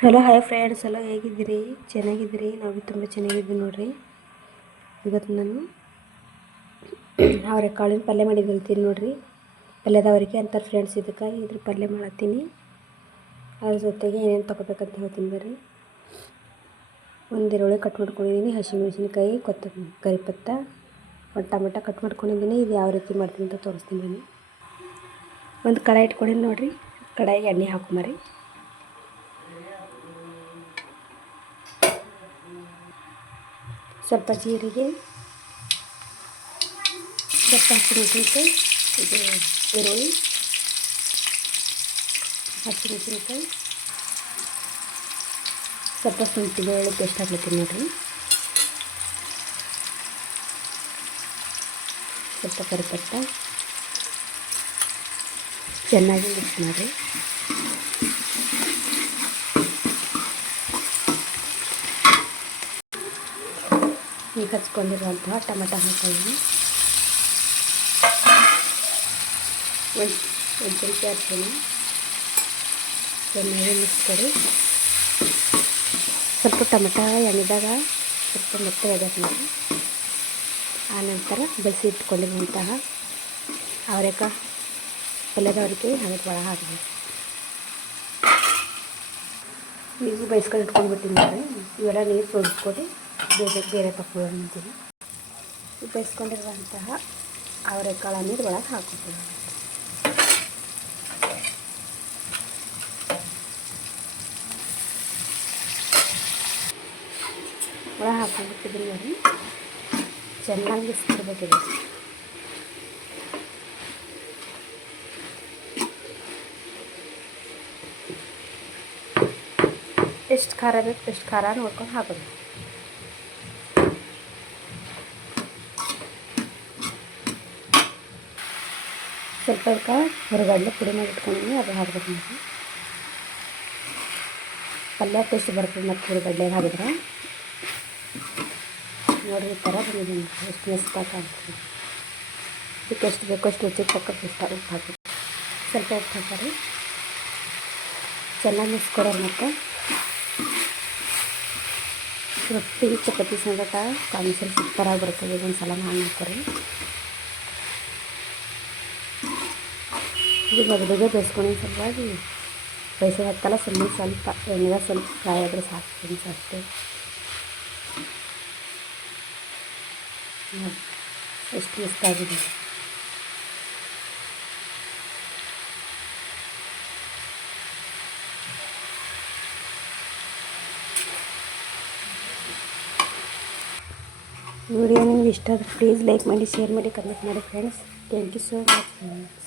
Hello hi friends ಎಲ್ಲ ಹೇಗಿದ್ದೀರಿ? ಚೆನ್ನಾಗಿದ್ದೀರಿ? ನಾವು ತುಂಬ ಚೆನ್ನಾಗಿದ್ದೀವಿ ನೋಡಿರಿ. ಇವತ್ತು ನಾನು ಅವರೆ ಕಾಳಿನ ಪಲ್ಯ ಮಾಡಿ ನೋಡಿರಿ. ಪಲ್ಯದವರಿಗೆ ಅಂತಾರೆ ಫ್ರೆಂಡ್ಸ್ ಇದಕ್ಕೆ ಇದ್ರ ಪಲ್ಯ ಮಾಡತ್ತೀನಿ ಅದ್ರ ಜೊತೆಗೆ ಏನೇನು ತೊಗೋಬೇಕಂತ ಹೇಳ್ತೀನಿ ಬರ್ರಿ. ಒಂದು ಈರುಳ್ಳಿ ಕಟ್ ಮಾಡ್ಕೊಂಡಿದ್ದೀನಿ, ಹಸಿಮೆಣಸಿನ್ಕಾಯಿ ಕೊತ್ತ ಕರಿಪತ್ತ, ಒಂದು ಟೊಮೆಟೊ ಕಟ್ ಮಾಡ್ಕೊಂಡಿದ್ದೀನಿ. ಇದು ಯಾವ ರೀತಿ ಮಾಡ್ತೀನಿ ಅಂತ ತೋರಿಸ್ತೀನಿ ಒಂದು ಕಡಾಯಿ ಇಟ್ಕೊಂಡಿನಿ ನೋಡಿರಿ. ಕಡಾಯಿಗೆ ಎಣ್ಣೆ ಹಾಕೊಂಬರಿ ಸ್ವಲ್ಪ ಜೀರಿಗೆ ಸ್ವಲ್ಪ ಹಸಿಮೆಣಸಿನ್ಕಾಯಿ ಇದು ಈರುಳ್ಳಿ ಹಸಿಮೆಣಸಿನ್ಕಾಯಿ ಸ್ವಲ್ಪ ಶುಂಠಿ ಬೆಳ್ಳುಳ್ಳಿ ಪೇಸ್ಟ್ ಹಾಕ್ಲಿಕ್ಕೆ ನೋಡಿರಿ ಸ್ವಲ್ಪ ಕರಿಪತ್ತ ಚೆನ್ನಾಗಿ ಮಿಕ್ಸ್ ಮಾಡಿ ಈಗ ಹಚ್ಕೊಂಡಿರುವಂತಹ ಟೊಮೆಟೊ ಹಾಕೊಳ್ಳಿ ಒಂದು ಒಂದು ಚಮಚ ಅರಿಶಿನ ಚೆನ್ನಾಗಿ ಮಿಕ್ಸ್ ಮಾಡಿ. ಸ್ವಲ್ಪ ಟೊಮೆಟೊ ಎಣ್ಣೆದಾಗ ಸ್ವಲ್ಪ ಮೆತ್ತಗೆ ಎದಕ್ಕೆ ನೋಡಿ ಆನಂತರ ಬಸಿ ಇಟ್ಕೊಂಡಿರುವಂತಹ ಅವರೆಕಾಯಿ ಪಲ್ಯದವರಿಗೆ ಅದಕ್ಕೆ ಒಳ ಹಾಕಬೇಕು. ಈಗ ಬೈಸ್ಕೊಂಡು ಇಟ್ಕೊಂಡ್ಬಿಟ್ಟಿದ್ದಾರೆ ಇವೆಲ್ಲ ನೀರು ಸೋಸ್ಕೊಂಡು ಬೇರೆ ಬೇರೆ ಅಂತೀವಿ ಬೇಯಿಸ್ಕೊಂಡಿರುವಂತಹ ಅವರೆಕಾಳು ನೀರು ಒಳಗೆ ಹಾಕೋತೀವಿ ಒಳಗೆ ಹಾಕೊಂಡ್ಬಿಟ್ಟಿದ್ರಿ ನೋಡಿ. ಚೆನ್ನಾಗಿ ಬಿಸ್ಕಿಡ್ಬೇಕಿದೆ. ಎಷ್ಟು ಖಾರ ಬೇಕು ಎಷ್ಟು ಖಾರ ನೋಡ್ಕೊಂಡು ಹಾಕೋದು ಸ್ವಲ್ಪ ಅದಕ್ಕೆ ಹೊರಗಡಲೆ ಪುಡಿ ಮಾಡಿ ಇಟ್ಕೊಂಡಿದ್ದೀನಿ ಅದು ಹಾಕ್ಬೇಕು ನೋಡಿ ಪಲ್ಯ ಟೇಸ್ಟ್ ಬರ್ತದೆ ಮತ್ತು ಹುರಿಗಡ್ಲೆ ಹಾಕಿದ್ರೆ. ನೋಡಿರಿ ಈ ಥರ ಬಂದಿದೆ ಎಷ್ಟು ಆಗ್ತದೆ. ಇದಕ್ಕೆ ಎಷ್ಟು ಬೇಕೋ ಅಷ್ಟು ರುಚಿಗೆ ತಕ್ಕ ಇಷ್ಟ, ಉಪ್ಪು ಹಾಕಿ. ಸ್ವಲ್ಪ ಉಪ್ಪು ಹಾಕಿರಿ ಚೆನ್ನಾಗಿ ಮಿಕ್ಸ್ಕೊಡೋರು ಮತ್ತು. ರೊಟ್ಟಿ, ಚಪಾತಿ, ಸಂಗಟ ಕಾಮಿಸಲ್ ಸೂಪರಾಗಿ ಬರ್ತದೆ ಇದೊಂದು ಸಲ ಮಾಡಿ ಹಾಕೋರಿ ಇದು ಮೊದಲಿಗೆ ಬೇಯಿಸ್ಕೊಂಡು ಸಲುವಾಗಿ ಬೇಯಿಸೋ ಹತ್ತಲ್ಲ ಸುಮ್ಮನೆ ಸ್ವಲ್ಪ ಎಣ್ಣೆಗೆ ಸ್ವಲ್ಪ ಫ್ರೈ ಆದರೆ ಸಾಕು ಅಷ್ಟೇ ಎಷ್ಟು ಇಷ್ಟ ಆಗಿದೆ ವಿಡಿಯೋ ನಿಮ್ಗೆ ಇಷ್ಟ ಆದರೆ ಪ್ಲೀಸ್ ಲೈಕ್ ಮಾಡಿ ಶೇರ್ ಮಾಡಿ ಕಮೆಂಟ್ ಮಾಡಿ friends thank you so much friends